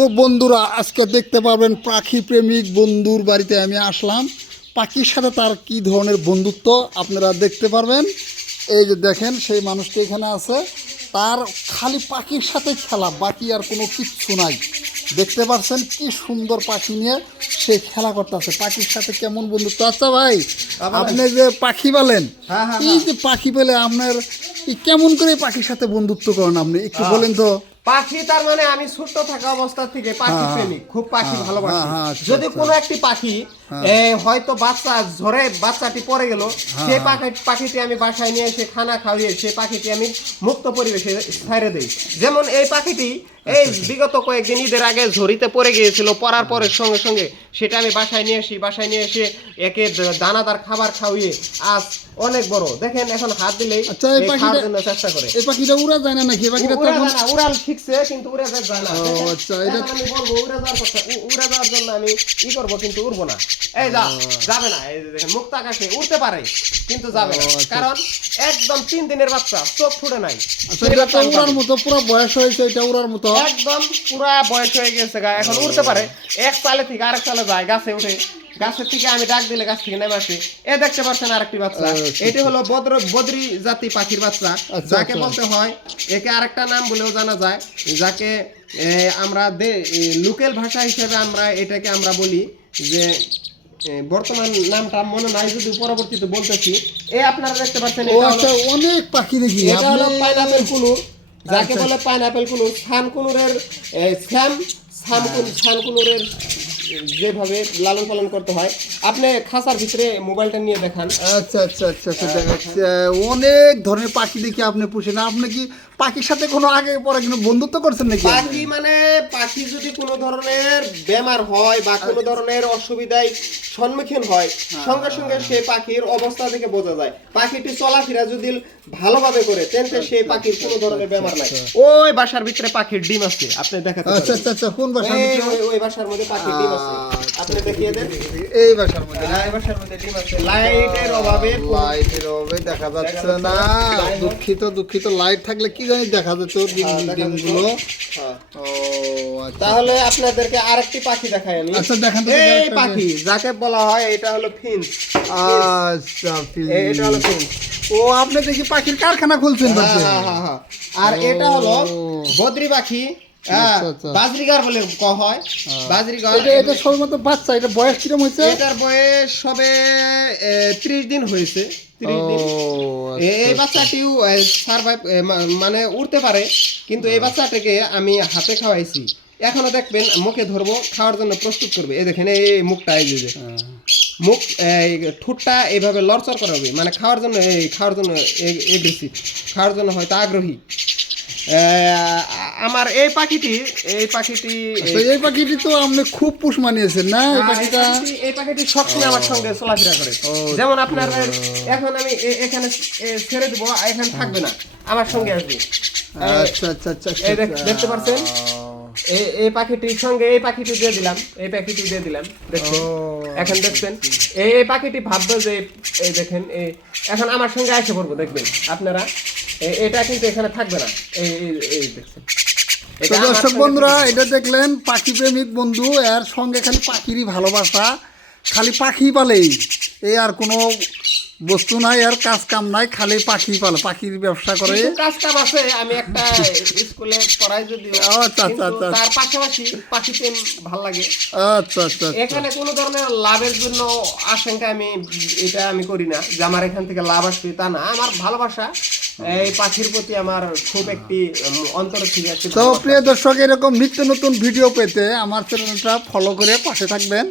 তো বন্ধুরা আজকে দেখতে পাবেন পাখি প্রেমিক বন্ধুর বাড়িতে আমি আসলাম। পাখির সাথে তার কি ধরনের বন্ধুত্ব আপনারা দেখতে পারবেন। এই যে দেখেন সেই মানুষটি এখানে আছে, তার খালি পাখির সাথে খেলা, বাকি আর কোনো কিচ্ছু নাই। দেখতে পাচ্ছেন কি সুন্দর পাখি নিয়ে সে খেলা করতেছে, পাখির সাথে কেমন বন্ধুত্ব। আচ্ছা ভাই, আপনি যে পাখি বলেন, এই যে পাখি পেলে আপনার কেমন করে পাখির সাথে বন্ধুত্ব করেন আপনি একটু বলেন তো। পাখি তার মানে আমি ছোট থাকা অবস্থা থেকে পাখি প্রেমিক, খুব পাখি ভালোবাসি। যদি কোনো একটি পাখি হয়তো বাচ্চা ঝরে বাচ্চাটি পড়ে গেল, সেই পাখিটি আমি বাসায় নিয়ে এসে খানা খাওয়িয়ে সেই পাখিটি আমি মুক্ত পরিবেশে ছেড়ে দিই। যেমন এই পাখিটি এই বিগত কয়েকদিন ঈদের আগে ঝড়িতে পড়ে গিয়েছিল, পড়ার পরে সঙ্গে সঙ্গে সেটা আমি বাসায় নিয়ে আসি। বাসায় নিয়ে এসে একে দানাদার খাবার খাওয়িয়ে আজ অনেক বড়, দেখেন এখন হাত দিলেই খাওয়ার জন্য চেষ্টা করে। এই পাখিটা উড়া যায় না নাকি? উড়াল শিখছে কিন্তু উড়ে যায় না। আমি বলবো উড়ে যাওয়ার জন্য আমি ই করবো, কিন্তু উড়বো না। এই যাবে না, এই দেখেন মুক্ত আকাশে উড়তে পারে কিন্তু যাবে না, কারণ একদম 3 দিনের বাচ্চা, চোখ ফুটে নাই। উড়ার মতো পুরো বয়স হয়েছে, এটা উড়ার মতো একদম পুরা বয়স হয়ে গেছে, এখন উড়তে পারে। এক চালে থেকে আরেক চালে যায়, গাছে উঠে, গাছের থেকে আমি ডাক দিলে গাছ থেকে নেমে আসে। এ দেখতে পাচ্ছেন আরেকটি বাচ্চা, এটি হলো বদ্রি জাতি পাখির বাচ্চা, যাকে বলতে হয়, একে আরেকটা নাম বলেও জানা যায়, যাকে আমরা লোকাল ভাষা হিসেবে আমরা এটাকে আমরা বলি যে বর্তমান নামটা মনে নাই, যদি পরবর্তীতে বলতেছি। আপনারা দেখতে পাচ্ছেন অনেক পাখি দেখি, এটা হলো পাইনাপেল কুনুর, যাকে বলে পাইনাপেল কুনুর। ছানকুনুরের ছানকুনুরের যেভাবে লালন পালন করতে হয়, আপনি খাঁচার ভিতরে মোবাইলটা নিয়ে দেখান। আচ্ছা আচ্ছা আচ্ছা আচ্ছা, দেখাচ্ছে অনেক ধরনের পাখি দেখি আপনি পুষেন। আপনি কি পাখির সাথে কোনো আগে পরে কিন্তু বন্ধুত্ব করছেন নাকি? পাখি মানে পাখি যদি কোনো ধরনের বেমার হয় বা কোনো ধরনের অসুবিধায় সম্মুখীন হয়, সঙ্গে সঙ্গে সেই পাখির অবস্থা থেকে বোঝা যায়। পাখিটি চলাফেরা যদি ভালোভাবে করে, তেনতে সেই পাখির কোনো ধরনের বেমার নাই। ওই বাসার ভিতরে পাখির ডিম আছে, আপনি দেখাতে পারেন। আচ্ছা আচ্ছা আচ্ছা, কোন বাসার ভিতরে? ওই বাসার মধ্যে পাখির ডিম আছে, আপনি দেখিয়ে দেন। এই বাসার মধ্যে, এই বাসার মধ্যে ডিম আছে। লাইটের অভাবে দেখা যাচ্ছে না। দুঃখিত, লাইট থাকলে কি জানি দেখা যাচ্ছে ডিমগুলো। তাহলে আপনাদেরকে আরেকটি পাখি দেখাই আমি। আচ্ছা দেখান তো। এই পাখি যাকে বলা হয়, এটা হলো ফিঞ্চ। আচ্ছা, এটা হলো ফিঞ্চ। ও, আপনি দেখি পাখির কারখানা খুলছেন। আর এটা হলো বদ্রি পাখি, বাজরিগার বলে হয়। বাজরিগার এটা সবেমাত্র বাচ্চা। এটা বয়স কিরকম হয়েছে? এটার বয়স সবে 30 দিন হয়েছে। এই বাচ্চাটিও সারভাইভ মানে উড়তে পারে, কিন্তু এই বাচ্চাটাকে আমি হাতে খাওয়াইছি। এখনো দেখবেন মুখে ধরবো, খাওয়ার জন্য প্রস্তুত করবে। এই দেখেন এই মুখটা, এই যে মুখ, ঠোঁটটা এইভাবে লড়চড় করা হবে, মানে খাওয়ার জন্য এগ্রেসিভ, খাওয়ার জন্য হয়তো আগ্রহী। আমার এই পাখিটি তো আপনি খুব পুষ মানিয়েছেন না? এই পাখিটি সবসময় আমার সঙ্গে চলাফেরা করে। যেমন আপনার এখন আমি এখানে ছেড়ে দেবো, এখানে থাকবে না, আমার সঙ্গে আসবে। আচ্ছা আচ্ছা আচ্ছা, দেখতে পাচ্ছেন এই পাখিটির সঙ্গে এই পাখিটি দিয়ে দিলাম, দেখছেন? এখন দেখছেন এই পাখিটি ভাববে যে এই দেখেন এখন আমার সঙ্গে এসে পড়বো, দেখবেন আপনারা। এটা কিন্তু এখানে থাকবে না, এই দেখছেন। দর্শক বন্ধুরা, এটা দেখলেন পাখি প্রেমিক বন্ধু, এর সঙ্গে খালি পাখিরই ভালোবাসা, খালি পাখি পালেই, এই আর কোনো বস্তু নাই, আর কাজ কাম নাই, খালি পাখি পালে, পাখির ব্যবসা করে। কাজ কাম আছে, আমি একটা স্কুলে পড়াই, যদিও তার পাশাপাশি পাখি প্রেম ভালো লাগে। আচ্ছা আচ্ছা, এখানে কোনো ধরনের লাভের জন্য আশঙ্কা আমি করি না যে আমার এখান থেকে লাভ আসবে, তা না। আমার ভালোবাসা এই পাখির প্রতি আমার খুব একটি অন্তর থেকে আছে। তো প্রিয় দর্শক, এরকম নিত্য নতুন ভিডিও পেতে আমার চ্যানেলটা ফলো করে পাশে থাকবেন।